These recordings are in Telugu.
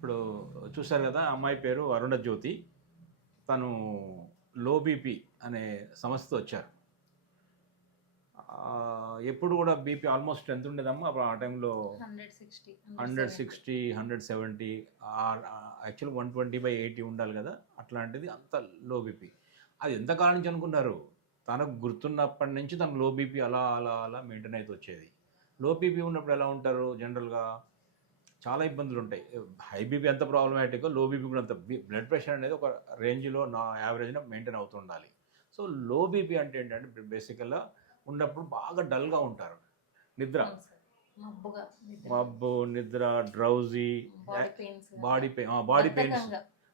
ఇప్పుడు చూశారు కదా, అమ్మాయి పేరు అరుణ జ్యోతి. తను లో బీపీ అనే సమస్యతో వచ్చారు. ఎప్పుడు కూడా బీపీ ఆల్మోస్ట్ ఎంత ఉండేదమ్మా అప్పుడు ఆ టైంలో? 160, 160, 170, యాక్చువల్ 120/80 ఉండాలి కదా, అట్లాంటిది అంత లో బీపీ. అది ఎంతకాలం నుంచి అనుకున్నారు? తనకు గుర్తున్నప్పటి నుంచి తనకు లో బీపీ అలా అలా అలా మెయింటైన్ అయితే వచ్చేది. లో బీపీ ఉన్నప్పుడు ఎలా ఉంటారు జనరల్గా? చాలా ఇబ్బందులు ఉంటాయి. హై బీపీ ఎంత ప్రాబ్లమాటికో లో బీపీ కూడా అంత. బ్లడ్ ప్రెషర్ అనేది ఒక రేంజ్లో నా యావరేజ్న మెయింటైన్ అవుతూ ఉండాలి. సో లో బీపీ అంటే ఏంటంటే బేసికల్గా ఉన్నప్పుడు బాగా డల్గా ఉంటారు. నిద్ర, మబ్బు, నిద్ర, డ్రౌజీ, బాడీ పెయిన్స్,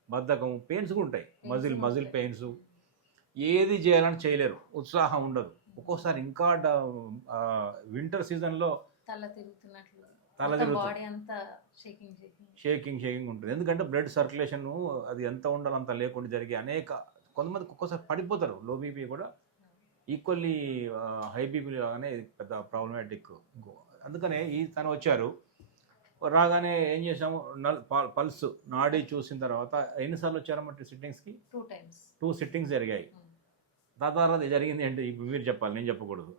బద్ధకం, పెయిన్స్ కూడా ఉంటాయి, మజిల్ పెయిన్స్. ఏది చేయాలని చేయలేరు, ఉత్సాహం ఉండదు. ఒక్కోసారి ఇంకా వింటర్ సీజన్లో తల తిరుగుతుంది, షేకింగ్ ఉంటుంది. ఎందుకంటే బ్లడ్ సర్క్యులేషన్ అది ఎంత ఉండాలో అంత లేకుండా జరిగే అనేక, కొంతమందికి ఒక్కోసారి పడిపోతారు. లో బీపీ కూడా ఈక్వల్లీ హై బీపీ లాగానే పెద్ద ప్రాబ్లమాటిక్. అందుకనే తను వచ్చారు. రాగానే ఏం చేసాము, పల్స్ నాడీ చూసిన తర్వాత ఎన్నిసార్లు వచ్చారన్నమాట సిట్టింగ్స్కి? 2 సిట్టింగ్స్ జరిగాయి. దాని తర్వాత జరిగింది ఏంటి మీరు చెప్పాలి, నేను చెప్పకూడదు.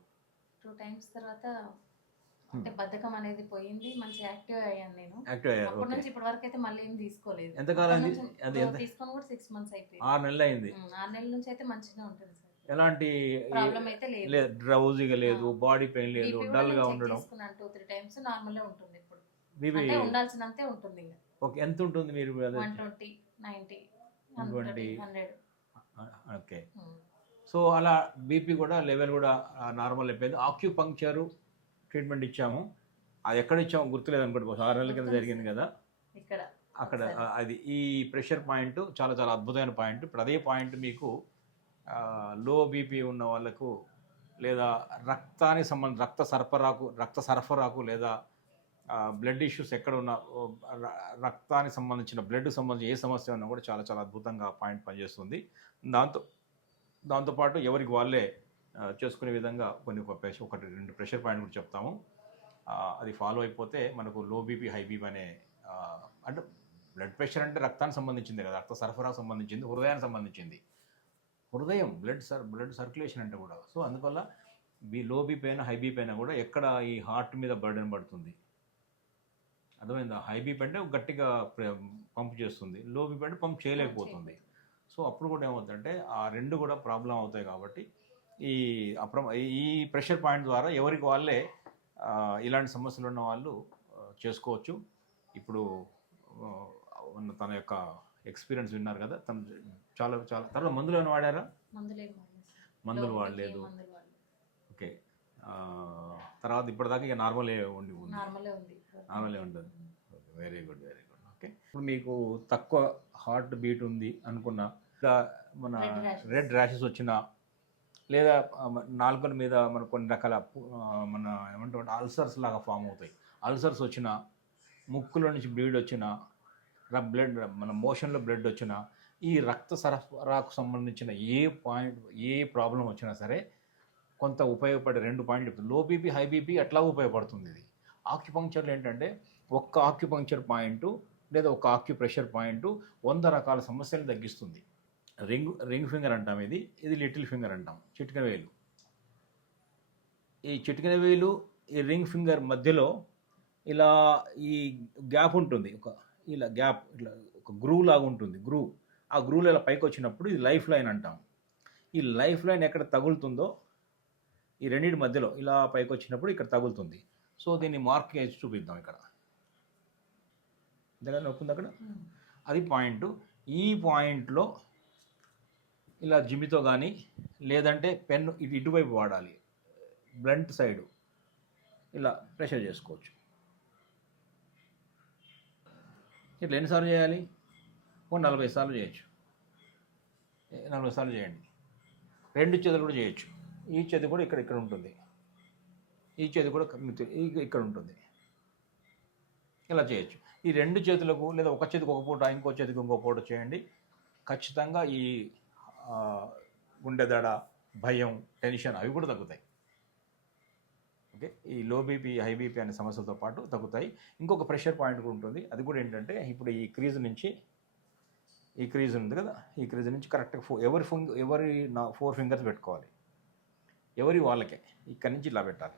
2 టైమ్స్ తర్వాత అంటే బద్ధకం అనేది పోయింది, మంచి యాక్టివ్ అయ్యాను నేను. యాక్టివ్ అయ్యారు. అప్పటి నుంచి ఇప్పటి వరకు అయితే మళ్ళీ ఏం తీసుకోలేదు. ఎంతకాలం అది? తీసుకొని కూడా 6 మంత్స్ అయిపోయింది. 6 నెలలు అయింది. 6 నెలల నుంచి అయితే మంచిగా ఉంటుంది సార్. ఎలాంటి ప్రాబ్లం అయితే లేదు, డ్రౌజీగా లేదు, బాడీ పెయిన్ లేదు, డల్ గా ఉండడం. 2-3 టైమ్స్ నార్మల్ ఉంటుంది. ఇప్పుడు బీపీ అంటే ఉండాల్సినంతే ఉంటుంది. ఓకే, ఎంత ఉంటుంది మీరు? 120, 90, 100. ఓకే. సో అలా బీపీ కూడా లెవెల్ కూడా నార్మల్ అయిపోయింది. ఆక్యుపంక్చర్ ట్రీట్మెంట్ ఇచ్చాము. అది ఎక్కడ ఇచ్చాము గుర్తులేదు అనుకోండి, 6 నెలల కింద జరిగింది కదా అక్కడ. అది ఈ ప్రెషర్ పాయింట్ చాలా చాలా అద్భుతమైన పాయింట్. ఇప్పుడు అదే పాయింట్ మీకు లో బీపీ ఉన్న వాళ్ళకు, లేదా రక్త సరఫరాకు లేదా బ్లడ్ ఇష్యూస్ ఎక్కడ ఉన్న, రక్తానికి సంబంధించిన బ్లడ్కి సంబంధించిన ఏ సమస్య ఉన్నా కూడా చాలా చాలా అద్భుతంగా పాయింట్ పనిచేస్తుంది. దాంతోపాటు ఎవరికి వాళ్ళే చేసుకునే విధంగా ఒకటి 2 ప్రెషర్ పాయింట్ కూడా చెప్తాము. అది ఫాలో అయిపోతే మనకు లో బీపీ హై బీపీ అనే, అంటే బ్లడ్ ప్రెషర్ అంటే రక్తానికి సంబంధించింది కదా, రక్త సరఫరాకు సంబంధించింది, హృదయానికి సంబంధించింది. హృదయం బ్లడ్ సర్క్యులేషన్ అంటే కూడా. సో అందువల్ల లో బీపీ అయినా హై బీపీ అయినా కూడా ఎక్కడ ఈ హార్ట్ మీద బర్డెన్ పడుతుంది, అర్థమైందా? హై బీపీ అంటే గట్టిగా పంప్ చేస్తుంది, లో బీపీ అంటే పంప్ చేయలేకపోతుంది. సో అప్పుడు కూడా ఏమవుతుందంటే ఆ 2 కూడా ప్రాబ్లం అవుతాయి. కాబట్టి ఈ ప్రెషర్ పాయింట్ ద్వారా ఎవరికి వాళ్ళే ఇలాంటి సమస్యలు ఉన్న వాళ్ళు చేసుకోవచ్చు. ఇప్పుడు తన యొక్క ఎక్స్పీరియన్స్ విన్నారు కదా, తను చాలా చాలా. తర్వాత మందులు ఏమైనా వాడారా? మందులు వాడలేదు. ఓకే. తర్వాత ఇప్పటిదాకా ఇక నార్మలే ఉంటుంది. Very good. ఓకే. ఇప్పుడు మీకు తక్కువ హార్ట్ బీట్ ఉంది అనుకున్నా, మన రెడ్ ర్యాషెస్ వచ్చినా, లేదా నాలుకల మీద మన కొన్ని రకాల మన ఏమంటామంటే అల్సర్స్ లాగా ఫామ్ అవుతాయి. అల్సర్స్ వచ్చినా, ముక్కులో నుంచి బ్లీడ్ వచ్చినా, బ్లడ్ మన మోషన్లో బ్లడ్ వచ్చినా, ఈ రక్త సరఫరాకు సంబంధించిన ఏ ప్రాబ్లం వచ్చినా సరే కొంత ఉపయోగపడే 2 పాయింట్లు చెప్తుంది. లో బీపీ హై బీపీ ఎట్లా ఉపయోగపడుతుంది ఇది. ఆక్యుపంక్చర్లో ఏంటంటే ఒక్క ఆక్యుపంక్చర్ పాయింట్ లేదా ఒక ఆక్యుప్రెషర్ పాయింట్ 100 రకాల సమస్యలను తగ్గిస్తుంది. రింగ్ ఫింగర్ అంటాం, ఇది లిటిల్ ఫింగర్ అంటాం, చిటికెన వేలు. ఈ చిటికెన వేలు ఈ రింగ్ ఫింగర్ మధ్యలో ఇలా ఈ గ్యాప్ ఉంటుంది, ఇలా గ్యాప్, ఇట్లా ఒక గ్రూవ్ లాగా ఉంటుంది. ఆ గ్రూవ్లో ఇలా పైకి వచ్చినప్పుడు ఇది లైఫ్ లైన్ అంటాం. ఈ లైఫ్ లైన్ ఎక్కడ తగులుతుందో, ఈ రెండింటి మధ్యలో ఇలా పైకి వచ్చినప్పుడు ఇక్కడ తగులుతుంది. సో దీన్ని మార్క్ చేసి చూపిద్దాం. ఇక్కడ దగ్గర నొప్పింది అక్కడ, అది పాయింట్. ఈ పాయింట్లో ఇలా జిమ్మితో కానీ, లేదంటే పెన్ను ఇటువైపు వాడాలి, బ్లంట్ సైడు ఇలా ప్రెషర్ చేసుకోవచ్చు. ఇట్లా ఎన్నిసార్లు చేయాలి? 40 సార్లు చేయొచ్చు. 40 సార్లు చేయండి. 2 చేతులు కూడా చేయొచ్చు. ఈ చేతి కూడా ఇక్కడ ఉంటుంది, ఈ చేతి కూడా ఇక్కడ ఉంటుంది. ఇలా చేయొచ్చు. ఈ 2 చేతులకు, లేదా ఒక చేతికి ఒక పూట, ఇంకో చేతికి ఇంకో పూట చేయండి. ఖచ్చితంగా ఈ గుండె దడ, భయం, టెన్షన్ అవి కూడా తగ్గుతాయి. ఓకే, ఈ లో బీపీ హై బీపీ అనే సమస్యలతో పాటు తగ్గుతాయి. ఇంకొక ప్రెషర్ పాయింట్ కూడా ఉంటుంది. అది కూడా ఏంటంటే ఇప్పుడు ఈ క్రీజ్ నుంచి, ఈ క్రీజ్ ఉంది కదా, ఈ క్రీజ్ నుంచి కరెక్ట్గా ఎవరి 4 ఫింగర్స్ పెట్టుకోవాలి. ఎవరి వాళ్ళకే ఇక్కడ నుంచి ఇలా పెట్టాలి.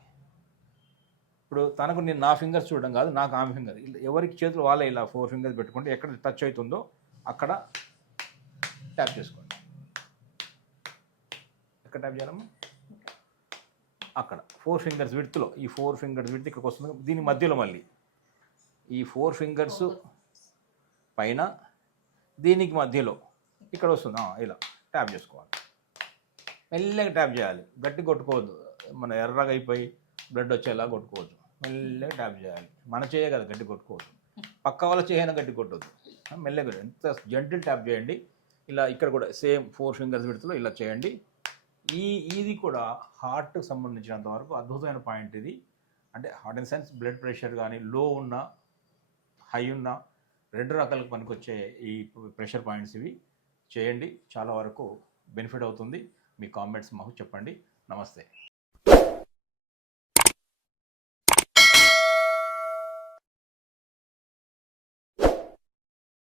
ఇప్పుడు తనకు నేను నా ఫింగర్స్ చూడడం కాదు, నాకు ఆమె ఫింగర్, ఎవరికి చేతులు వాళ్ళే ఇలా 4 ఫింగర్స్ పెట్టుకుంటే ఎక్కడ టచ్ అవుతుందో అక్కడ ట్యాప్ చేసుకోండి. ఎక్కడ ట్యాప్ చేయాలమ్మా? అక్కడ 4 ఫింగర్స్ విడ్త్లో, ఈ 4 ఫింగర్స్ విడ్త్ ఇక్కడికి వస్తుంది. దీని మధ్యలో మళ్ళీ ఈ 4 ఫింగర్స్ పైన, దీనికి మధ్యలో ఇక్కడ వస్తుంది. ఇలా ట్యాప్ చేసుకోవాలి. మెల్లగా ట్యాప్ చేయాలి, గట్టి కొట్టుకోవద్దు. మన ఎర్రగా అయిపోయి బ్లడ్ వచ్చేలా కొట్టుకోవద్దు. మెల్లగా ట్యాప్ చేయాలి. మన చేయ కదా గట్టి కొట్టుకోవద్దు, పక్క వాళ్ళ చేయన గట్టి కొట్టవద్దు. మెల్లగా ఎంత జెంటిల్ ట్యాప్ చేయండి. ఇలా ఇక్కడ కూడా సేమ్ 4 ఫింగర్స్ విడ్త్లో ఇలా చేయండి. ఇది కూడా హార్ట్కి సంబంధించినంత వరకు అద్భుతమైన పాయింట్ ఇది. అంటే heart and sense blood pressure కానీ లో ఉన్న, హై ఉన్న, 2 రకాలకు పనికొచ్చే ఈ ప్రెషర్ పాయింట్స్ ఇవి చేయండి. చాలా వరకు బెనిఫిట్ అవుతుంది. మీ కామెంట్స్ మాకు చెప్పండి. నమస్తే.